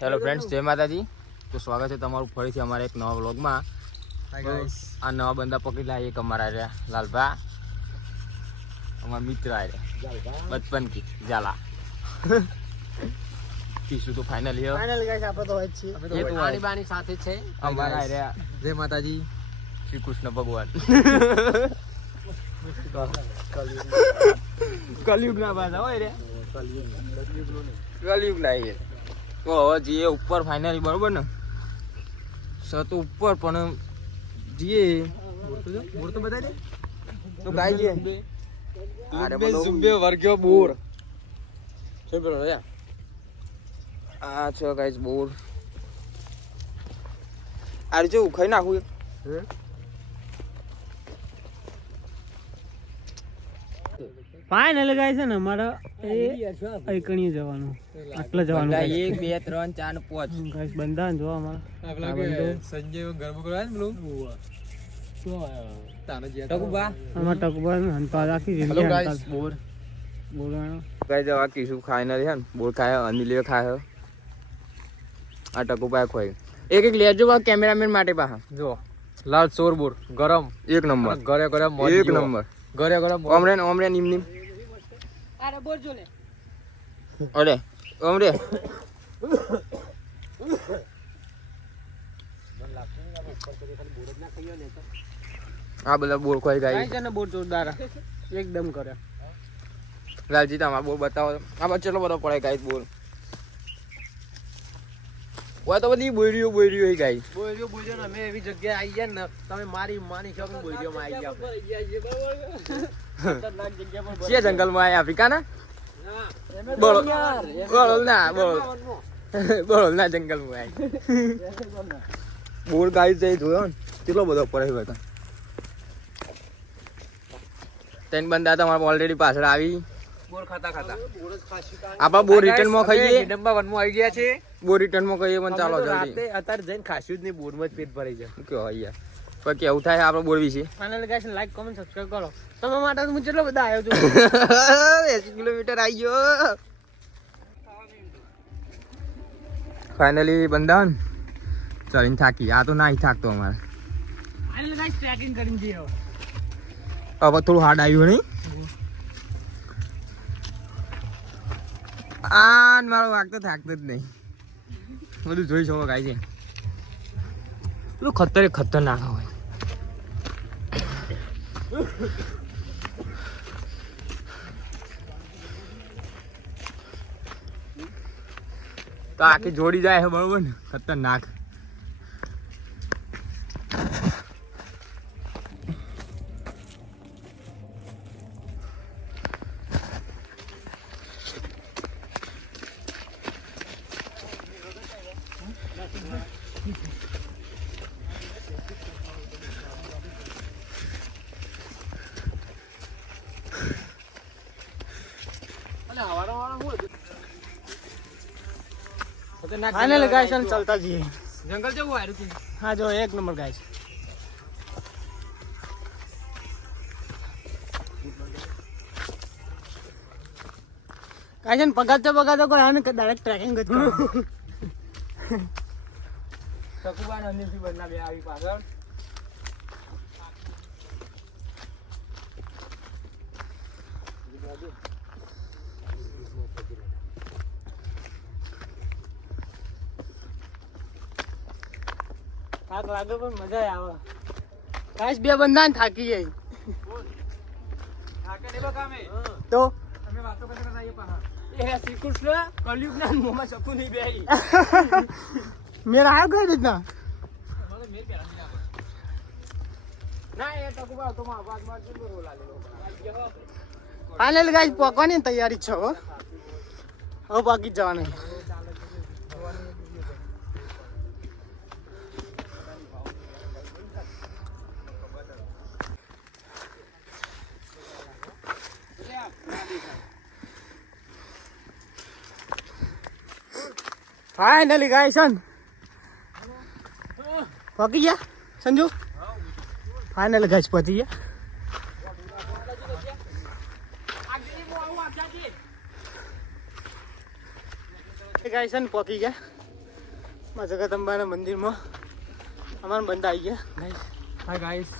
Hello friends, જય માતાજી. તો સ્વાગત છે તમારું ફરીથી અમારા એક નવા વ્લોગમાં. આ નવા બંદા પકડી લાવીએ એક અમારા રહ્યા લાલભા, અમારા મિત્ર આવ્યા બચપન કી ઝાલા. કીશું તો ફાઇનલ ગાઈસ આપણે તો હોય જ છીએ. એ તો આની બાની સાથે છે અમારા રહ્યા. જય માતાજી. શ્રી કૃષ્ણ ભગવાન. કલયુગ ના બાદ હોય રે, કલયુગ લાવીએ. તો હવે જઈએ ઉપર ફાઇનલી, બરોબર ને? તો ઉપર પણ જઈએ બોર તો બતાવી દે. તો ગાઈ જઈએ. અરે બોલો ઝુંબે વર્ગ્યો બોર. શું બોલો યાર? આ છે ગાઈસ બોર. આ રીતે ઉખાઈ નાખું હે ફાઇનલ ગાઈસ છે ને અમારે એ આઈકણી જવાનું, આટલા જવાનું. 1 2 3 4 5 ગાઈસ બંધા ને જોવા અમારે આપલા કે સંજય ગરમ કરવા ને પેલું તાને જે ટકુબા. અમાર ટકબર ને હંતા રાખી હેલો દીધી. ગાઈસ બોર. બોલવાનો ગાઈસ આ કીશું ફાઇનલી છે ને બોર ખાય, અનિલે ખાય, આ ટકુબા ખોય. એક એક લેજો બા કેમેરામેન માટે પાહા. જો લાલ ચોર બોર ગરમ એક નંબર, ઘરે ઘરે એક નંબર. ઘરે ઘરે ઓમરેન ઓમરેન નિમ નિમ. અરે બોલ જો લે. અરે ઓમરે આ બધા બોર ખોઈ ગાઈ. ગાઈસ ને બોલ જોરદાર એકદમ કરે. લાલજી તમાર બોર બતાવો. આ બચ્ચો કેટલો બધો પડે ગાઈસ બોર. ઓય તો બધી બોરીઓ હે ગાઈ. બોલ્યો ને અમે એવી જગ્યાએ આવી ગયા ને તમે મારી માની છો કે બોલ્યોમાં આવી ગયા. કે જંગલમાં આયા આફ્રિકાના? બોલો બોલો ના બોલો બોલો ના જંગલમાં આયા. બોર ગાઈ જઈ જોયો ને કેટલો બધો પડે છે બધા. ત્રણ બંદા તમારા ઓલરેડી પાછળ આવી. બોર ખાતા ખાતા આપા બોર રિટર્ન માં ખાઈએ. નંબર 1 માં આવી ગયા છે. બોર રિટર્ન માં ખાઈએ પણ ચાલો જલ્દી. રાતે અત્યારે જઈને ખાસ્યું જ નહીં, બોરમાં જ પેટ ભરાઈ જાય. કે હોય પણ કેવું થાય આપણે બોર વિશે. Final guys like comment subscribe કરો. તમે માટે હું કેટલો બધા આવ્યો છું. 80 કિલોમીટર આવી ગયો ફાઇનલી. બંધન ચડીને થાકી. આ તો નહીં થાકતો અમારે. ફાઇનલ ગાઈસ ટ્રેકિંગ કરીને જઈએ હવે. હવે થોડું હાર્ડ આવ્યું નહીં. આ મારો વાગ તો થાકતો જ નહીં. બધું જોઈ શકો ગાય છે. પેલું ખતરનાક હોય. તો આખી જોડી જાય છે, બરોબર ને? ખતરનાક. ફાઇનલ ગાઈસ ચાલતા જઈએ. જંગલ જેવું આવ્યું છે. હા જો એક નંબર ગાઈસ. ગાઈસ પગાતો કોઈ આને ડાયરેક્ટ ટ્રેકિંગ જ કરો. ટકુબા અને અનિલથી બંને બે આવી પાછળ. થાક લાગે પણ મજા આવે. ગાઈસ બે બંધા ને થાકી જાય આકે દેલો કામે તો અમે વાતો કરતા આવીએ પાછા. એ શ્રી કૃષ્ણ કલયુગ ના મોમાં શકું નહીં બેહી. મેરા આવ્યો કઈ રીતના મને મેલ પેલા નહીં આપો. ના એ ટકુબા તો માં આવાજ માં કેટલો રોલ આલેલો. ફાઇનલ ગાઈસ પકવાની તૈયારી છે હો. હવે બાકી જવાનું. ફાઇનલી ગાઈસ પકી ગયા સંજુ. ફાઇનલ ગાઈસ પહોંચી ગયા. ગાઈસ પહોંચી ગયા. માં જગદંબાના મંદિરમાં અમારા બંદા આવી ગયા. Hi guys.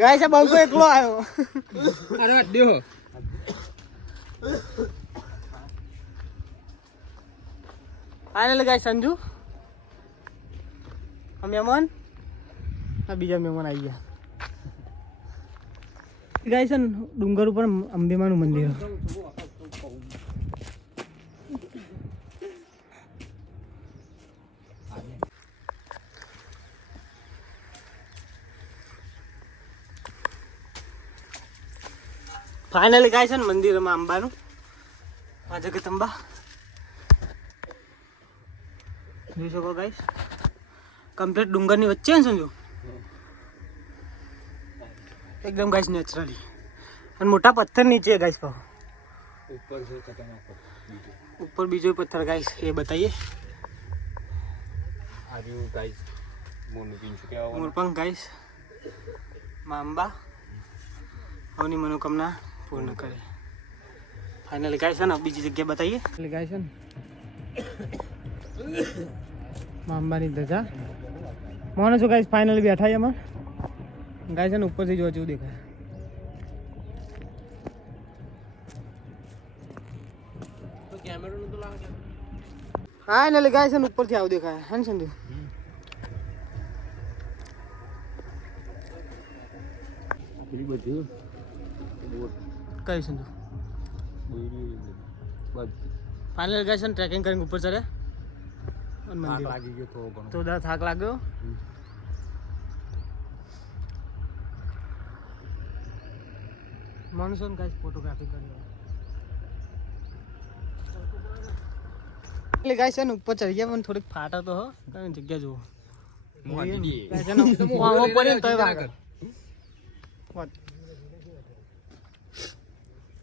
ગાઈસ આ બંકો એકલો આવ્યો. અરે દેહો. ફાઇનલ ગાઈસ સંજુ આ મહેમાન આ બીજા મહેમાન આવી ગયા. ગાઈસ ડુંગર ઉપર અંબેમાનું મંદિર. ફાઇનલી ગાઈસ મંદિરમાં અંબાનું આ જગદંબા જોઈ શકો ગાઈસ. કમ્પ્લીટ ડુંગરની વચ્ચે ને સમજો એકદમ ગાઈસ નેચરલી. અને મોટા પથ્થર નીચે ગાઈસ કહો ઉપર બીજો પથ્થર ગાઈસ એ બતાવીએ. મોરપંખ ગાઈસ માં અંબા આવની મનોકામના પૂર્ણ કરે. ફાઇનલી ગાઈસ ને બીજી જગ્યા બતાવીએ. એટલે ગાઈસ ને માં અંબાની ધજા માનો છો ગાઈસ. ફાઇનલી બેઠા એમાં ગાઈસ ને ઉપરથી જોવા જેવું દેખાય. ફાઇનલી ગાઈસ ને ઉપરથી આવું દેખાય હે ને સંજુ. કઈ સંજુ ફાઇનલ ગાઈસ ને ટ્રેકિંગ કરીને ઉપર ચડે. થાક લાગી ગયો તો થાક લાગ્યો. માણસો ને ગાઈસ ફોટોગ્રાફી કરી એટલે ગાઈસ ને ઉપર ચડી ગયા પણ થોડીક ફાટા તો હો કઈ જગ્યા જુઓ.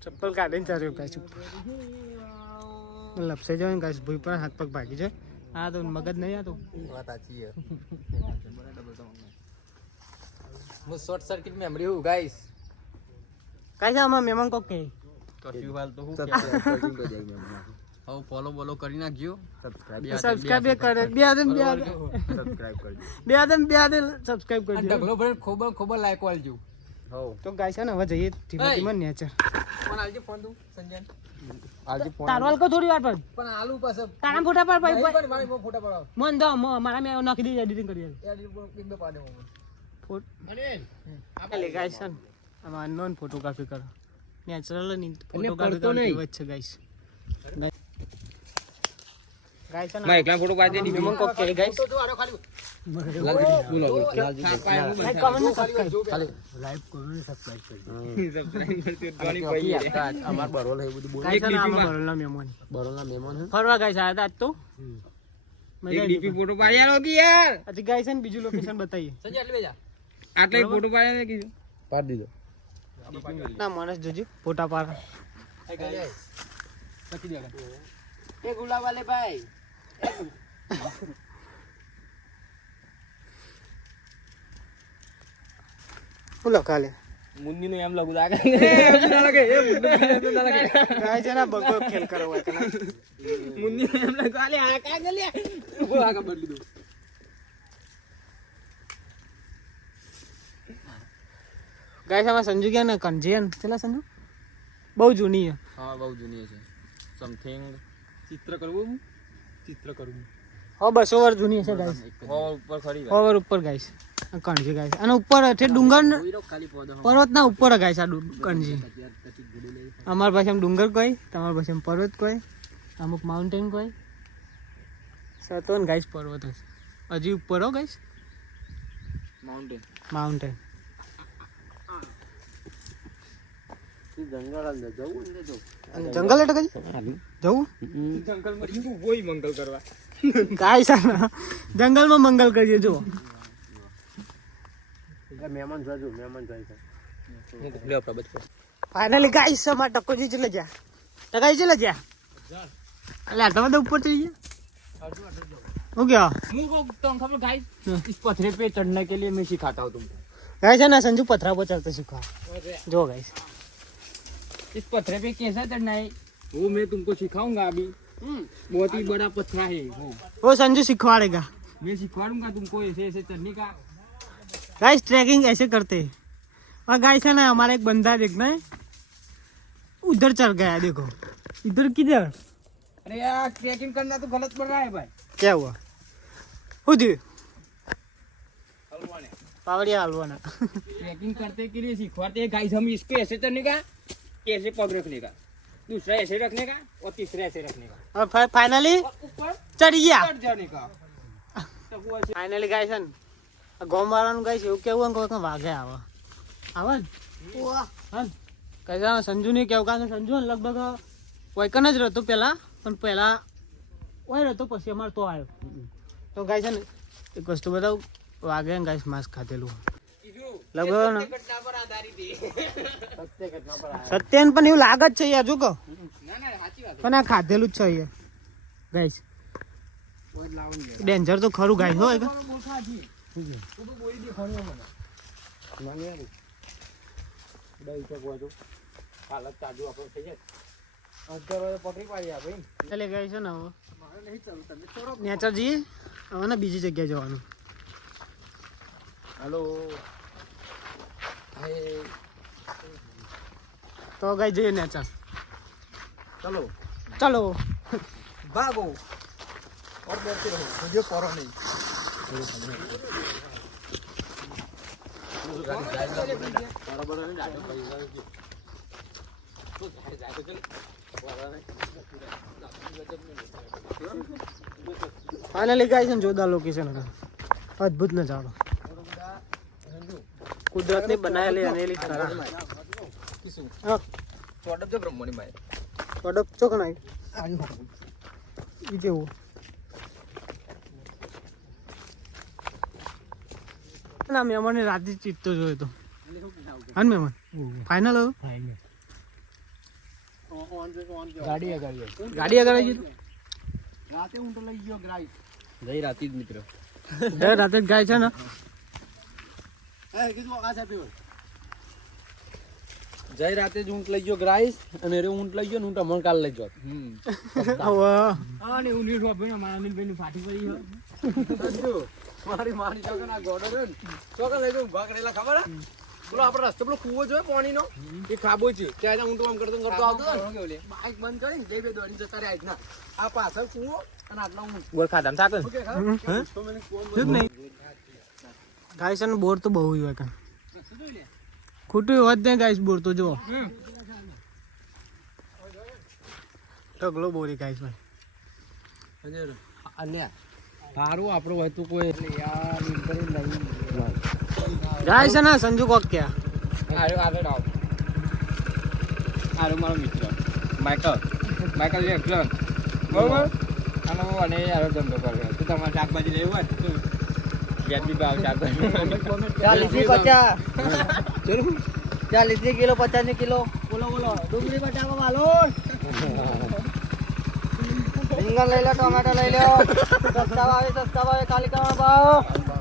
ચપ્પલ કાઢીને ચાલ્યો ગાઈસ ઉપર. લપસાઈ જાય ગાઈસ ભૂઈ પર હાથ પગ ભાગી જાય. હા તો મગજ નહીં આતો વાત સાચી છે. હું શોર્ટ સર્કિટ મેમરી હું ગાઈસ. ગાઈસ આમાં મહેમાન કોક કે કશું વાલ તો હું હવે ફોલો બોલો કરી નાખજો. સબસ્ક્રાઇબ કરે બે આદમ સબસ્ક્રાઇબ કરજો. ઢગલો ભરે ખોબર લાઈક વાલજો. તો ગાઈસ ને હવે જઈએ ધીમે ધીમે નેચર. ફોન આલજે ફોન તું સંજન. તારવાલ કો થોડી વાર પર પણ આલુ પાસે તારા ફોટા પર ભાઈ મારી ફોટા પડાવ. મન દો મારા મે નાખી દીધી એડિટિંગ કરી એડિટ એક બે પાડે મને. એટલે ગાઈસ આમાં અનનોન ફોટોગ્રાફી કરો. નેચરલ ની ફોટોગ્રાફી કરવી વચ્ચે ગાઈસ. ગાઈસ ના એકલા ફોટો પાડે ની મહેમાન કોક કે ગાઈસ તો જો આરો ખાલી બોલો લાઈક કમેન્ટ સબસ્ક્રાઇબ ખાલી લાઈક કરો ને સબસ્ક્રાઇબ કરજો. અમાર બરોલ હે બધું બોલ. ગાઈસ ના બરોલના મહેમાન હે ફરવા ગાઈસ આયા આજ તો એક ડીપી ફોટો પાડી આલો કે યાર. અજી ગાઈસ ને બીજું લોકેશન બતાઈએ. સંજય એટલે બેજા આટલે ફોટો પાડ્યા ને કીધું પાડી દીધો. ના માણસ જોજો ફોટા પાડ. પછી દે એ ગુલાબ વાલે ભાઈ હું લખાલે મુન્ની નું એમ લાગુ લાગે એ ના લાગે એ ના લાગે ગાઈસ ના બગો ખેલ કરો હોય કે ના મુન્ની નું એમ લાગુ આલે આ કા ગલ્યા ઓ આ બદલી દો. ગાઈસ આમાં સંજુ ગયા ને કંજિયન ચલા સંજુ બહુ જૂની છે. હા બહુ જૂની છે. સમથિંગ ચિત્ર કરવું હા 200 વર્ષ જૂની છે ગાઈસ. ઉપર ખરી ઓવર ઉપર ગાઈસ કણજી ગાઈસ અને ઉપર છે ડુંગર ખાલી પોદો પર્વત ના ઉપર ગાઈસ આ કણજી. અમાર પાસે ડુંગર કોઈ તમાર પાસે પર્વત કોઈ અમુક માઉન્ટેન કોઈ સતોન ગાઈસ પર્વત છે હજી ઉપર હો ગાઈસ માઉન્ટેન. જંગલ અંદર જવું ને જો અને જંગલ એટલે કઈ જવું જંગલ માં કોઈ મંગલ કરવા ગાઈસ જંગલમાં મંગલ કરીએ જો. મહેમાન જોજો મહેમાન જોઈ છે હું લે આપડા બચકો. ફાઇનલી ગાઈસ અમાર ટકોજી ચલે ગયા ટકાઈ ચલે ગયા એટલે આટલા બધા ઉપર ચડી ગયા हो गया मुझको तो खबर गाइस इस पत्थरे पे चढ़ने के लिए मैं सिखाता हूँ तुमको. गाइस है ना संजू पत्थरा पर चलते सीखा जो गाइस इस पत्थर पे कैसा चढ़ना है वो मैं तुमको सिखाऊंगा अभी। बहुत ही बड़ा पत्थर है वो संजू सिखवाड़ेगा। मैं सिखवाऊंगा तुमको ऐसे ऐसे चढ़ने का। गाइस ट्रैकिंग ऐसे करते हैं। और गाइस है ना हमारा एक बंदा देखना है उधर चढ़ गया है, देखो इधर किधर। अरे यार ट्रैकिंग करना तो गलत पड़ रहा है भाई। क्या हुआ उधर पावड़िया हलवाना। ट्रैकिंग करते के लिए सिखवाते हैं गाइस हम। इस पे ऐसे चढ़ने का, ऐसे पग रखने का, दूसरा ऐसे रखने का और तीसरा ऐसे रखने का और फिर फाइनली ऊपर चढ़ गया। चढ़ जाने का। फाइनली गाइस है गाँव वाળાનું ગાઈસ એવું કેવું કે વાગે આવે આવે હા કઈસા સંજુ ને કેવું કારણ સંજુ લગભગ વૈકન જ રહેતો પહેલા પણ પહેલા ઓય રહેતો પછી અમાર તો આવ્યો તો ગાઈસ છે ને એક વસ્તુ બતાવું વાગે ગાઈસ માંસ ખાધેલું લગભગ ને ઘટના પર આધારિત સત્યન પણ એવું લાગે જ છે યાર જો કહો ના ના સાચી વાત પણ આ ખાધેલું જ છે યાર ગાઈસ કોઈ લાવણ ડેન્જર તો ખરું ગાઈસ હોય કે બહુ ખાજી તું તો બોલી દે ખરો મને મને યાર દઈ શકો છો હાલત તાજુ આપણો થઈ જાય અત્યારે પકડી પાડી આ ભાઈ ચાલે ગાઈસ છે ને હવે નેચર જઈએ હવે ને બીજી જગ્યાએ જવાનું હેલો તો ગાઈ જઈએ નેચર ચલો ચલો ભાગો और डरते रहो मुझे परो नहीं फाइनली गाइस हम जोरदार लोकेशन है अद्भुत नजारा कुदरत ने बनाया ले अनेली खरा हां ચોડપ જો બ્રહ્મણી માં પ્રોડક્ટ ચોકણાઈ ઈ જેવું ના મેમોને રાતે ચીટતો જોયો તો હન મેમન ફાઇનલ ગાડી આગળ ગાડી આગળ આવી ગઈ રાતે હું તો લઈ ગયો ગ્રાઈસ જઈ રાતી જ મિત્ર રાતે ગાય છે ને જય રાતે જ ઊંટ લઈ ગયો ગ્રાઈસ અને રે ઊંટ લઈ ગયો ને ઊંટ અમણ કાલ લઈ ગયો હવે અને ઉની શોપ ને મારા અનિલભાઈ ની ફાટી પડી મારી ચોકન આ ગોડો રે ચોકન લઈ ગયો ભાગ રેલા ખબર હે બોલો આપણો રસ્તો પેલો કૂવો જોયો પાણીનો એ ખાબો છે ત્યાં ઊંટ આમ કરતો આવતો બાઈક બંધ કરી જઈ બે દોડી જતા રે આજના આ પાછળ કૂવો અને આટલા ઊંટ બોલ ખાધમ થાકે ગાઈસ અને બોર તો બહુ હોય કાં ખોટું હોત ને ગાઈસ બોર તો જો ઢગલો બોરી ગાઈસ ભાઈ અલ્યા સારું આપણો હોય તો કોઈ યાર ગાઈસ છે ને સંજુ કોક ક્યાં આરો આગળ આવ આરો મારો મિત્ર માઈકલ જેક્સન બરોબર આનો અને આરો ધંધો કર્યો તું તમારે શાકભાજી લેવું હોય તો વ્યાજબી ભાવ શાકભાજી 40 ની 50 40 કિલો 50 કિલો બોલો ડુંગળી બટાકો વાલો રીંગણ લઈ લો ટોમેટો લઈ લો સસ્તા ભાવે કાલિકા ભાવ